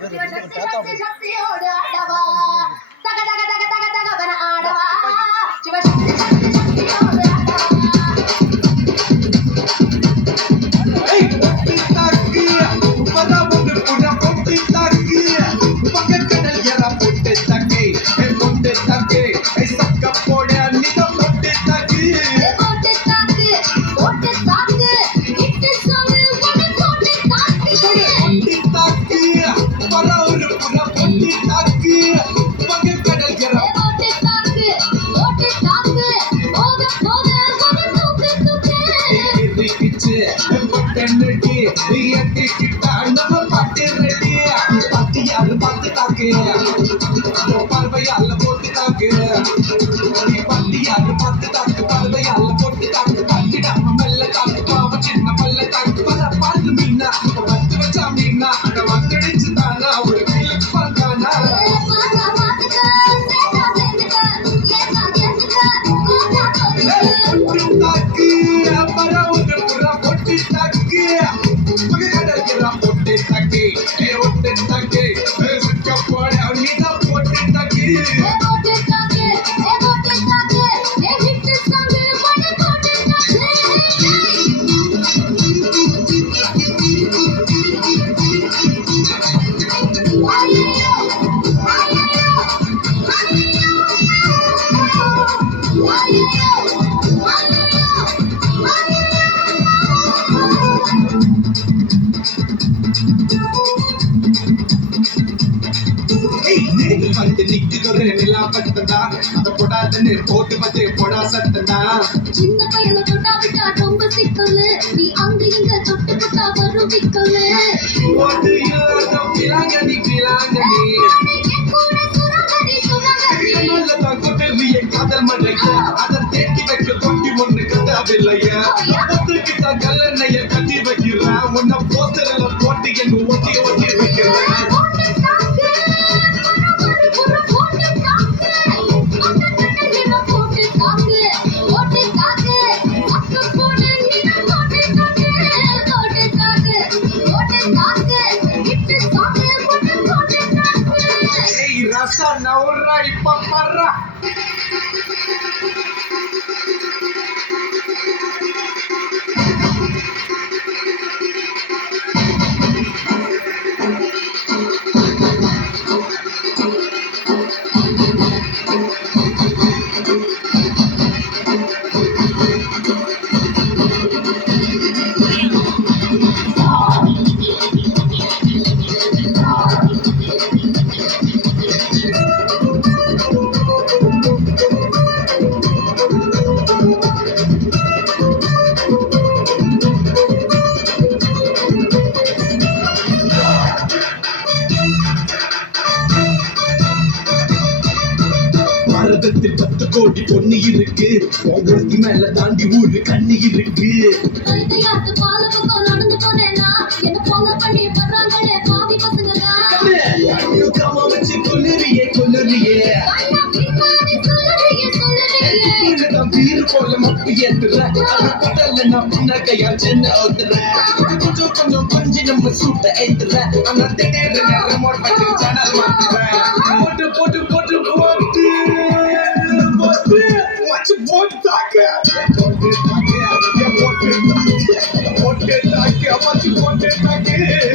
சக்தியோடு ஆடவா தக தக தக தக தகவன ஆடவா சிவசக்தி சக்தி சக்தியோடு ஆடவா பார்வையால போட்டு தாக்கு பள்ளியாரு பார்த்து தாக்கு பார்வையால போட்டு தாக்கு பள்ளிடாம மெல்ல தாக்கு பாவ சின்ன பல்ல தாக்கு பல பார்த்து மீனா வந்து வச்சா மீனா அட வந்துடுச்சு தானா ஒரு கிளப் பார்த்தானா தாக்கு அப்புறம் ஒரு புறா போட்டு தாக்கு கடற்கரை போட்டு தாக்கு ஒட்டு தாக்கு போட நீதான் போட்டு தாக்கு வந்து நிக்குது நிலா பட்டதா அத போடாதன்னு போட்டு வந்து போடா சத்ததா சின்ன பையல தொட்டா விட்டா ரொம்ப சிக்கலு நீ அங்க இங்க தொட்டு புட்டா வரும் விக்கலு ஓட்டு இல்லாத பிலாங்கடி கூட சுரங்கடி நல்ல தங்குடைய காதல் மண்ணைய அதை தேக்கி வைக்க தொட்டி ஒண்ணு கதாவில்லையா ஒத்துக்கிட்ட கல்லணைய கட்டி வைக்கிறேன் உன்னை போத்தரில் போட்டு எங்க ஒட்டி ஒட்டி வைக்கிறேன் rasa naurai paparah பாரதத்தில் 10 கோடி பொண்ணு இருக்கு உங்களுக்கு மேல தாண்டி ஊரு கண்ணி இருக்கு நடந்து போனேன்னா என்ன ஃபாலோ பண்ணி வர்றாங்களே பாவி பசங்களா வச்சு கொல்லுறியே வீடு போல மப்பு ஏத்துறேன் நான் புன்னகையா சென்ன ஓத்துறேன் கொஞ்சம் கொஞ்சம் நம்ம சூட்ட ஏத்துறேன் ஆனா திடீர்னு ரிமோட் வச்சு சேனல் மாத்துறேன் போட்டு போட்டு போட்டு போட்டு வச்சு போட்டு தாக்க போட்டு தாக்க வச்சு போட்டு தாக்க